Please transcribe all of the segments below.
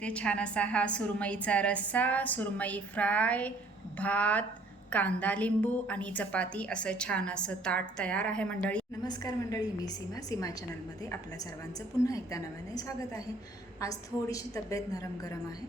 ते छान असा हा सुरमईचा रस्सा सुरमई फ्राय भात कांदा लिंबू आणि चपाती असं छान असं ताट तयार आहे मंडळी. नमस्कार मंडळी मी सीमा सीमा चॅनलमध्ये आपल्या सर्वांचं पुन्हा एकदा नव्याने स्वागत आहे. आज थोडीशी तब्येत नरम गरम आहे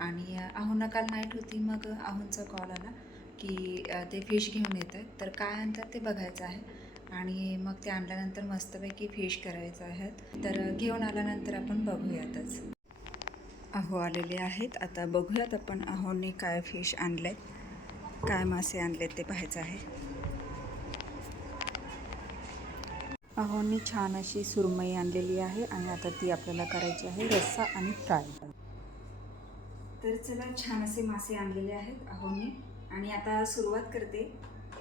आणि अहो काल नाईट होती मग अहोंचा कॉल आला की ते फिश घेऊन येत आहेत. तर काय आणतात ते बघायचं आहे आणि मग ते आणल्यानंतर मस्तपैकी फिश करायचं आहे तर घेऊन आल्यानंतर आपण बघूयातच. अहो आलेले आहेत. आता बघूयात आपण अहोने काय फिश आणलेत. काय मासे आणलेत ते पाहायचं आहे. अहोनी छान अशी सुरमई आणलेली आहे आणि आता ती आपल्याला करायची आहे रस्सा आणि फ्राय. तर चला छान असे मासे आणलेले आहेत अहोनी. आणि आता सुरुवात करते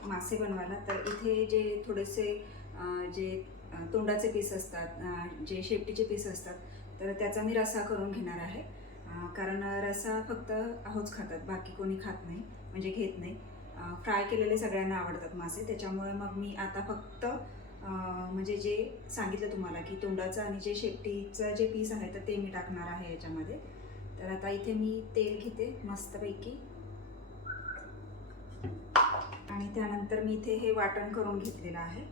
मासे बनवायला. तर इथे जे थोडेसे जे तोंडाचे पीस असतात जे शेपटीचे पीस असतात तर त्याचा मी रसा करून घेणार आहे. कारण रसा फक्त आहोच खातात बाकी कोणी खात नाही म्हणजे घेत नाही. फ्राय केलेले सगळ्यांना आवडतात मासे त्याच्यामुळे मग मी आता फक्त म्हणजे जे सांगितलं तुम्हाला की तोंडाचं आणि जे शेपटीचं जे पीस आहे तर ते मी टाकणार आहे याच्यामध्ये. तर आता इथे मी तेल घेते मस्तपैकी. आणि त्यानंतर मी इथे हे वाटण करून घेतलेलं आहे.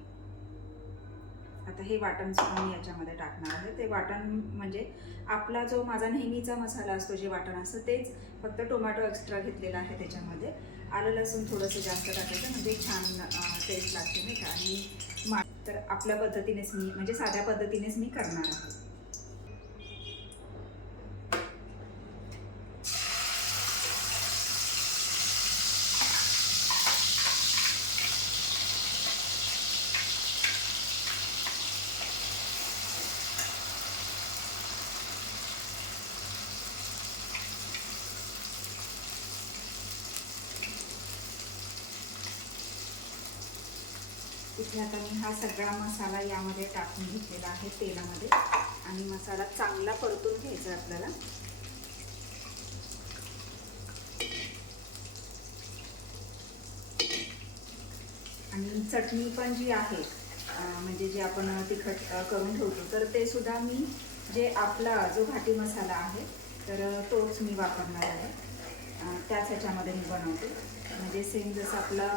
आता हे वाटण सुद्धा मी याच्यामध्ये टाकणार आहे. ते वाटण म्हणजे आपला जो माझा नेहमीचा मसाला असतो जे वाटण असतं तेच फक्त टोमॅटो एक्स्ट्रा घेतलेला आहे त्याच्यामध्ये. आलं लसूण थोडंसं जास्त टाकायचं म्हणजे छान टेस्ट लागते नाही का? आणि मा तर आपल्या पद्धतीनेच मी म्हणजे साध्या पद्धतीनेच मी करणार आहे. इथे आता मी हा सगळा मसाला यामध्ये टाकून घेतलेला आहे तेलामध्ये. आणि मसाला चांगला परतून घ्यायचा आपल्याला. आणि चटणी पण जी आहे म्हणजे जे आपण तिखट करून ठेवतो तर ते सुद्धा मी जे आपला जो घाटी मसाला आहे तर तोच मी वापरणार आहे. त्याच ह्याच्यामध्ये मी बनवते. म्हणजे सेम जसं आपलं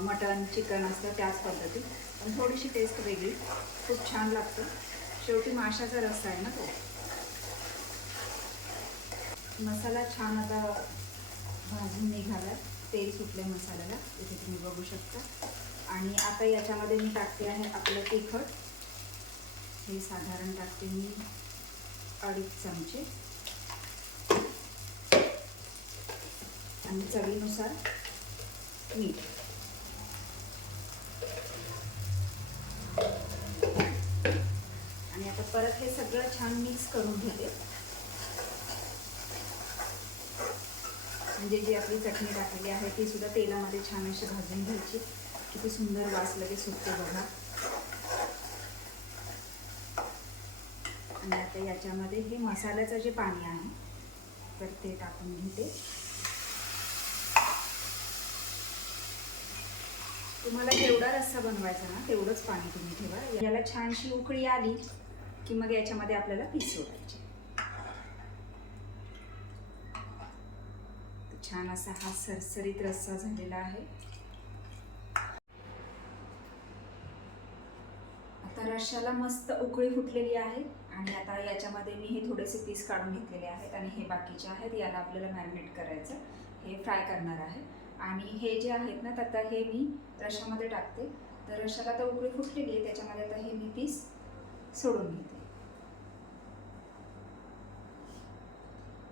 मटन चिकन असतं त्याच पद्धतीत. पण थोडीशी टेस्ट वेगळी. खूप छान लागतं. शेवटी माशाचा रस्सा आहे ना तो. मसाला छान आता भाजून निघाला. तेल सुटले मसाल्याला. इथे तुम्ही बघू शकता. आणि आता याच्यामध्ये मी टाकते आहे आपलं तिखट. हे साधारण टाकते मी अडीच चमचे. आणि चवीनुसार मीठ आणि आता परत हे सगळं छान मिक्स करून घेते म्हणजे जी आपली चटणी टाकलेली आहे ती सुद्धा तेलामध्ये छान अशी भाजून घ्यायची. किती सुंदर वास लगेच सुटते बघा. आणि आता याच्यामध्ये हे मसाल्याचं जे पाणी आहे तर ते टाकून घेते. तुम्हाला जेवढा रस्सा बनवायचा ना तेवढंच पाणी तुम्ही ठेवा. याला छानशी उकळी आली की मग याच्यामध्ये आपल्याला पीस सोडायचे. छान असा हा सरसरीत रस्सा झालेला आहे. आता रश्श्याला मस्त उकळी फुटलेली आहे आणि आता याच्यामध्ये मी हे थोडेसे पीस काढून घेतलेले आहेत आणि हे बाकीचे आहेत याला आपल्याला मॅरिनेट करायचं. हे फ्राय करणार आहे. आणि हे जे आहेत ना तर आता हे मी रश्यामध्ये टाकते. तर रश्श्याला आता उकळी फुटलेली आहे त्याच्यामध्ये आता हे मी पीस सोडून घेते.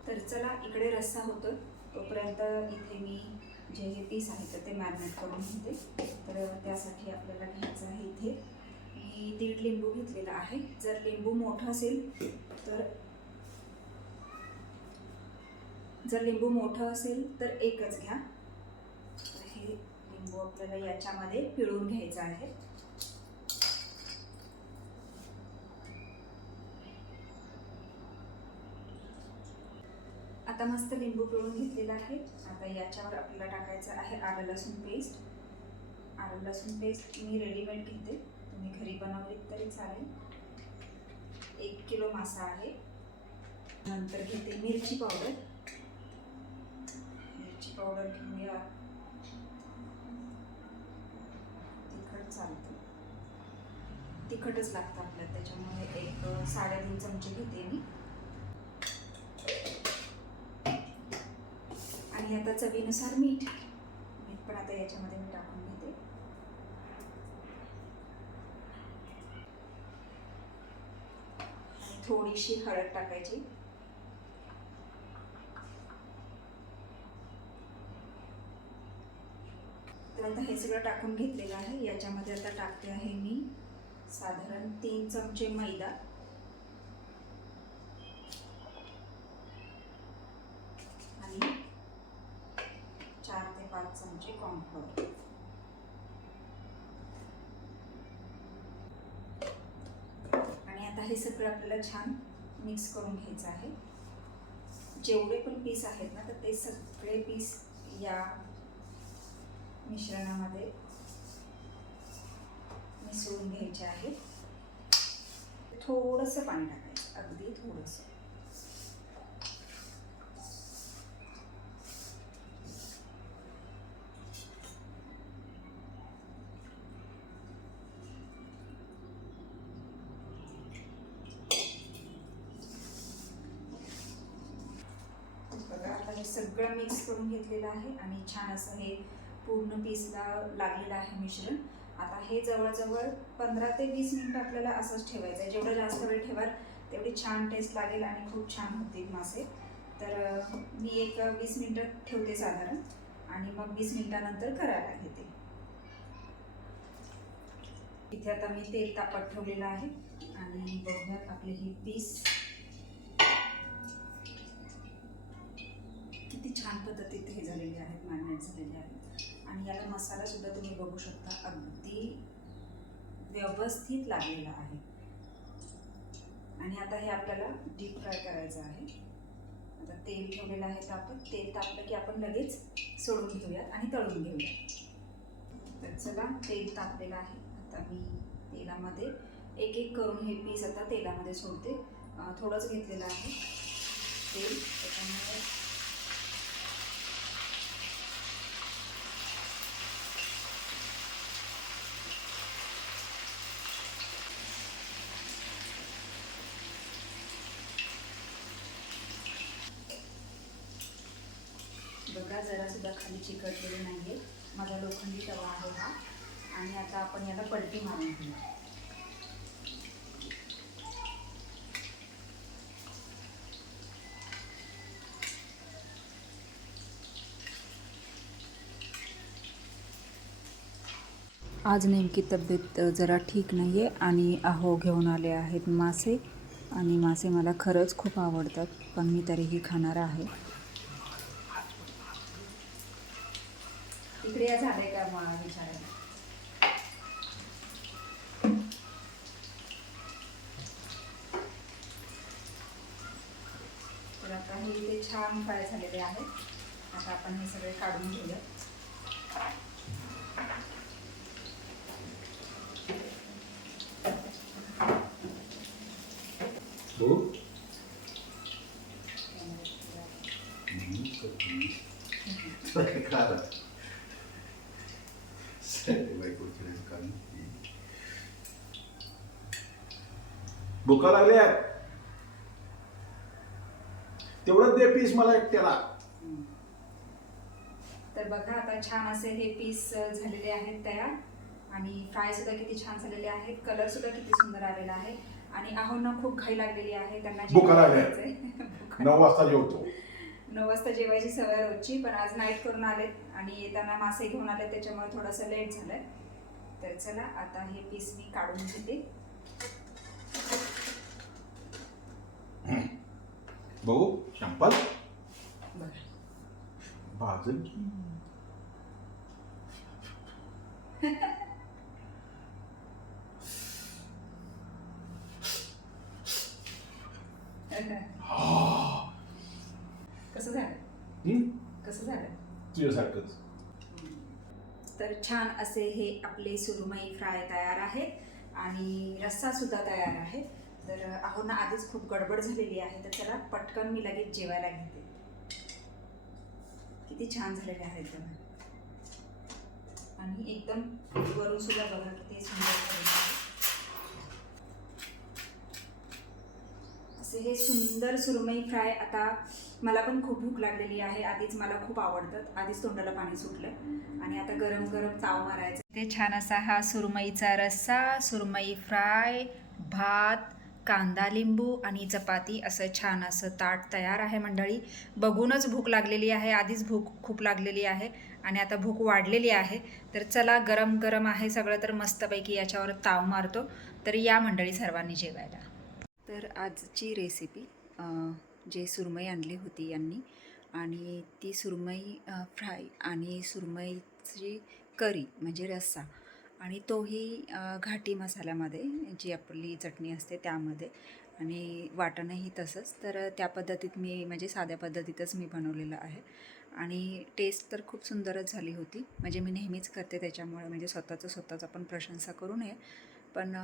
तर चला इकडे रस्सा होतो तोपर्यंत इथे मी जे जे पीस आहे तर ते मॅरिनेट करून घेते. तर त्यासाठी आपल्याला घ्यायचं आहे इथे. मी दीड लिंबू घेतलेला आहे. जर लिंबू मोठं असेल तर जर लिंबू मोठं असेल तर एकच घ्या. हे लिंबू आपल्याला याच्यामध्ये पिळून घ्यायचं आहे. आता मस्त लिंबू पिळून घेतलेला आहे. आता याच्यावर आपल्याला टाकायचं आहे आलं लसूण पेस्ट आलं लसूण पेस्ट मी रेडीमेड घेते. तुम्ही घरी बनवलीत तरी चालेल. एक किलो मासा आहे. नंतर घेते मिरची पावडर मिरची पावडर घेऊया. तिखट चालतं. तिखटच लागतं आपल्याला त्याच्यामुळे एक साडेतीन चमचे घेते मी. आणि आता चवीनुसार मीठ मीठ पण आता याच्यामध्ये मी टाकून घेते. आणि थोडीशी हळद टाकायची. तर आता हे सगळं टाकून घेतलेलं आहे. याच्यामध्ये आता टाकते आहे मी साधारण तीन चमचे मैदा आणि चार ते पाच चमचे कॉर्नफ्लोअर आणि आता हे सगळं आपल्याला छान मिक्स करून घ्यायचं आहे. जेवढे पण पीस आहेत ना तर ते सगळे पीस या मिश्रणामध्ये मिसळून घ्यायचे आहेत. थोडंसं पाणी टाकायचं अगदी थोडंसं बघा आता हे सगळं मिक्स करून घेतलेलं आहे आणि छान असं हे पूर्ण पीसला लागलेलं आहे मिश्रण. आता हे जवळजवळ पंधरा ते वीस मिनटं आपल्याला असंच ठेवायचं आहे. जेवढं जास्त वेळ ठेवाल तेवढी छान टेस्ट लागेल आणि खूप छान होतील मासे. तर मी एक वीस मिनटं ठेवते साधारण आणि मग वीस मिनटानंतर करायला घेते. इथे आता मी तेल तापत ठेवलेलं आहे आणि बघूयात आपले हे पीस आहेत झालेले आहेत आणि याला मसालासुद्धा तुम्ही बघू शकता. अगदी व्यवस्थित लागलेला आहे. आणि आता हे आपल्याला डीप फ्राय करायचं आहे. आता तेल ठेवलेलं आहे तापत तेल तापलं की आपण लगेच सोडून घेऊयात आणि तळून घेऊयात. तर चला तेल तापलेलं आहे. आता मी तेलामध्ये एक एक करून हे पीस आता तेलामध्ये सोडते. थोडंच घेतलेलं आहे. तेल त्याच्यामुळे बघा जरा सुद्धा खाली चिकटलेले आहे माझा लोखंडी तवा आहे हा. आणि आता आपण याला पलटी मारून घेऊ आज नेमकी तब्येत जरा ठीक नाही आहे आणि अहो घेऊन आले आहेत मासे. आणि मासे मला खरंच खूप आवडतात पण मी तरीही खाणार आहे. इकडे या झालंय का मला विचारायला? तर आता हे इथे छान फ्राय झालेले आहेत. आता आपण हे सगळे काढून घेऊया. भुका लागल्यात तेवढंच दे पीस मला एकट्याला तर बघा आता छान असे हे पीस झालेले आहेत तयार. आणि फ्राय सुद्धा किती छान झालेले आहेत. कलर सुद्धा किती सुंदर आलेला आहे. आणि आहोंना खूप घाई लागलेली आहे. त्यांना. नऊ वाजता जेवतो. नऊ वाजता जेवायची सवय रोजची पण आज नाईट करून आलेत. आणि येताना मासे घेऊन आले त्याच्यामुळे थोडंसं लेट झालंय. तर चला आता हे पीस मी काढून घेते. बघा. भाजल की? कसं झालं? कसं झालं? तुझ्यासारखंच. तर छान असे हे आपले सुरमई फ्राय तयार आहेत आणि रस्सा सुद्धा तयार आहे तर अहो ना आधीच खूप गडबड झालेली आहे तर चला पटकन मी लगेच जेवायला घेते. किती छान झालेले आहेत एकदम आणि एकदम वरून सुद्धा बघा किती सुंदर झालेले असे हे सुंदर सुरमई फ्राय आता मला पण खूप भूक लागलेली आहे आधीच मला खूप आवडतात. आधीच तोंडाला पाणी सुटलं. आणि आता गरम गरम चाव मारायचं. ते छान असा हा सुरमईचा रस्सा सुरमई फ्राय भात कांदा लिंबू आणि चपाती असं छान असं ताट तयार आहे मंडळी. बघूनच भूक लागलेली आहे आधीच भूक खूप लागलेली आहे आणि आता भूक वाढलेली आहे. तर चला गरम गरम आहे सगळं तर मस्तपैकी याच्यावर ताव मारतो. तर या मंडळी सर्वांनी जेवायला. तर आजची रेसिपी जे सुरमई आणली होती यांनी आणि ती सुरमई फ्राय आणि सुरमईची करी म्हणजे रस्सा आणि तोही घाटी मसाल्यामध्ये जी आपली चटणी असते त्यामध्ये आणि वाटणंही तसंच. तर त्या पद्धतीत मी म्हणजे साध्या पद्धतीतच मी बनवलेलं आहे. आणि टेस्ट तर खूप सुंदरच झाली होती. म्हणजे मी नेहमीच करते त्याच्यामुळे म्हणजे स्वतःचं स्वतःच आपण प्रशंसा करू नये. पण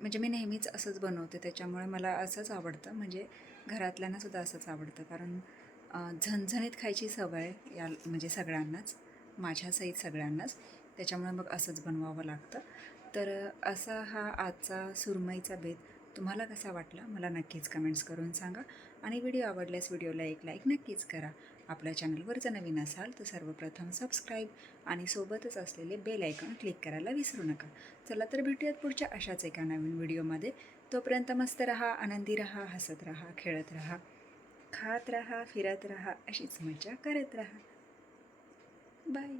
म्हणजे मी नेहमीच असंच बनवते त्याच्यामुळे मला असंच आवडतं. म्हणजे घरातल्यांनासुद्धा असंच आवडतं. कारण झणझणीत खायची सवय आहे या म्हणजे सगळ्यांनाच माझ्यासहित सगळ्यांनाच. त्याच्यामुळे मग असंच बनवावं लागतं. तर असा हा आजचा सुरमईचा बेत तुम्हाला कसा वाटला? मला नक्कीच कमेंट्स करून सांगा. आणि व्हिडिओ आवडल्यास व्हिडिओला एक लाईक नक्कीच करा. आपल्या चॅनलवर जर नवीन असाल तर सर्वप्रथम सबस्क्राईब आणि सोबतच असलेले बेल आयकॉन क्लिक करायला विसरू नका. चला तर भेटूयात पुढच्या अशाच एका नवीन व्हिडिओमध्ये तोपर्यंत मस्त रहा आनंदी रहा हसत रहा खेळत रहा खात रहा फिरत रहा अशीच मजा करत रहा. बाय